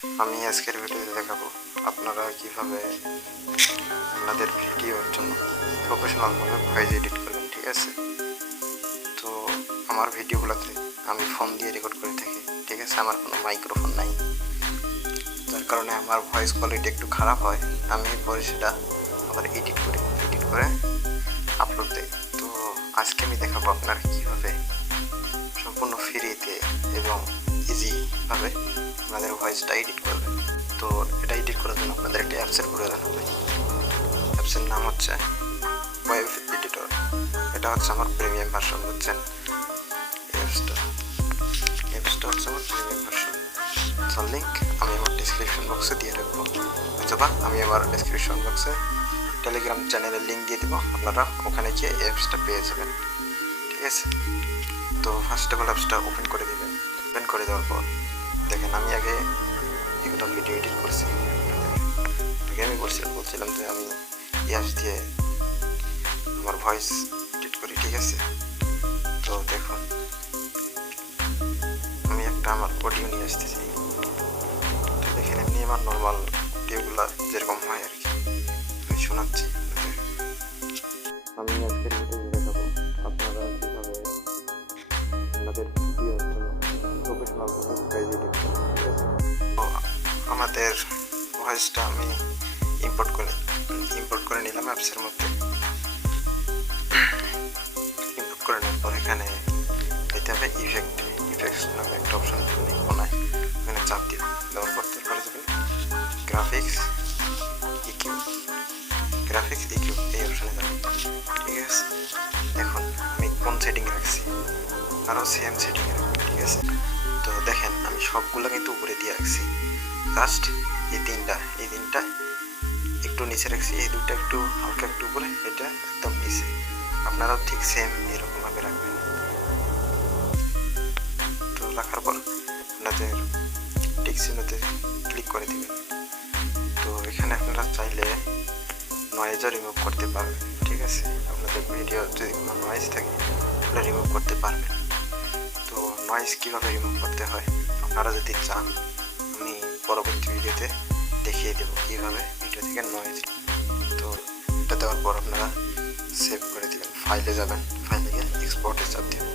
আমি আজকের ভিডিওতে দেখাবো আপনারা কিভাবে আপনাদের ভিডিওর জন্য প্রফেশনালভাবে ভয়েস এডিট করবেন। ঠিক আছে, তো আমার ভিডিওগুলোতে আমি ফোন দিয়ে রেকর্ড করে থাকি। ঠিক আছে, আমার কোনো মাইক্রোফোন নাই, যার কারণে আমার ভয়েস কোয়ালিটি একটু খারাপ হয়। আমি পরে সেটা আবার এডিট করে আপলোড দিই। তো আজকে আমি দেখাবো আপনারা কীভাবে সম্পূর্ণ ফ্রিতে এবং ইজিভাবে আপনাদের ভয়েসটা এডিট করবেন। তো এটা এডিট করার জন্য আপনাদের একটা অ্যাপসের প্রয়োজন হবে। অ্যাপসের নাম হচ্ছে ওয়েব এডিটর। এটা হচ্ছে আমার প্রিমিয়াম ভার্সন, বুঝছেন? অ্যাপসটা হচ্ছে আমার প্রিমিয়াম ভার্সন। তার লিঙ্ক আমি আমার ডিসক্রিপশন বক্সে দিয়ে রাখবো, অথবা আমি আমার ডিসক্রিপশন বক্সে টেলিগ্রাম চ্যানেলের লিঙ্ক দিয়ে দেবো। আপনারা ওখানে গিয়ে অ্যাপসটা পেয়ে যাবেন। ঠিক আছে, তো ফার্স্ট অফ অল অ্যাপসটা ওপেন করে দেবেন। ওপেন করে দেওয়ার পর দেখেন আমি আগে এগুলো ভিডিও এডিট করছি। আগে আমি বলছিলাম যে আমি অ্যাপস দিয়ে আমার ভয়েস এডিট করি। ঠিক আছে, তো দেখুন আমি একটা আমার অডিও নিয়ে আসতেছি। তো দেখেন এমনি আমার নর্মাল অডিওগুলো যেরকম হয় আর কি আমি শোনাচ্ছি। আমি আজকের ভিডিও দেখাবো আপনারা কীভাবে আপনাদের ভিডিওর জন্য প্রফেশনালভাবে ভয়েস এডিট করবেন। ঠিক আছে, তো আমাদের ভয়েসটা আমি ইম্পোর্ট করে নিলাম অ্যাপসের মধ্যে। ইম্পোর্ট করে নেওয়ার পর এখানে দিতে হবে ইফেক্টস নামে একটা অপশন কোনায়, এখানে চাপ দেওয়ার পর তারপরে যাবেন গ্রাফিক্স ইকিউ এই অপশানে যাবেন। ঠিক আছে, দেখুন আমি কোন সেটিং রাখছি, আরও সেম সেটিংয়ে রাখবেন। ঠিক আছে, তো দেখেন আমি সবগুলো কিন্তু উপরে দিয়ে রাখছি, জাস্ট এই তিনটা একটু নিচে রাখছি, এই দুটো একটু হালকা একটু উপরে, এটা একদম নিচে। আপনারাও ঠিক সেম এরকমভাবে রাখবেন। তো রাখার পর আপনাদের টিক চিহ্নতে ক্লিক করে দিবেন। তো এখানে আপনারা চাইলে নয়েজও রিমুভ করতে পারবেন। ঠিক আছে, আপনাদের ভিডিও যদি কোনো নয়েজ থাকে তাহলে রিমুভ করতে পারবেন। তো নয়েজ কীভাবে রিমুভ করতে হয় আপনারা যদি চান, আমি পরবর্তী ভিডিওতে দেখিয়ে দেবো কীভাবে ভিডিও থেকে নয়েজ। তো এটা দেওয়ার পর আপনারা সেভ করে দেবেন, ফাইলে যাবেন, ফাইলে গিয়ে এক্সপোর্টে চাপ দেবেন।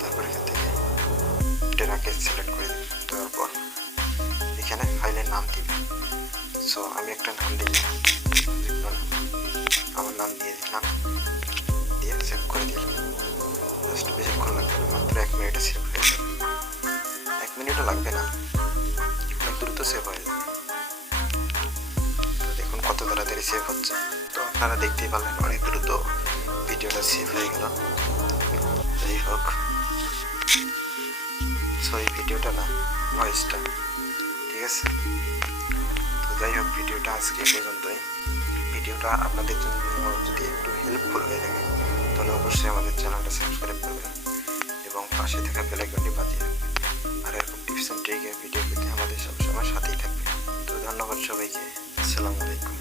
তারপর এখান থেকে ডেটাকে সিলেক্ট করে দেবেন। দেওয়ার পর এখানে ফাইলের নাম দিবেন। সো আমি একটা নাম দিলাম, আমার নাম দিয়ে দিলাম, দিয়ে সেভ করে দিলাম। জাস্ট বেশিক্ষণ লাগবে না, মাত্র 1 মিনিটে সেভ হয়ে যাবে। 1 মিনিটও লাগবে না, অনেক দ্রুত সেভ হয়ে যাবে। তো দেখুন কত তাড়াতাড়ি সেভ হচ্ছে। তো আপনারা দেখতেই পারলেন অনেক দ্রুত ভিডিওটা সেভ হয়ে গেল। যাই হোক, সো এই ভিডিওটা না, ভয়েসটা। ঠিক আছে, তো যাই হোক ভিডিওটা আজকে পর্যন্তই। ভিডিওটা আপনাদের জন্য যদি একটু হেল্পফুল হয়ে থাকে তাহলে অবশ্যই আমাদের চ্যানেলটা সাবস্ক্রাইব করবেন এবং পাশে থাকা বেল আইকনটি বাজিয়ে রাখবেন। আর এরকম টিপস অ্যান্ড ট্রিকের ভিডিও পেতে আমাদের সবসময় সাথেই থাকবে। তো ধন্যবাদ সবাইকে। আসসালামু আলাইকুম।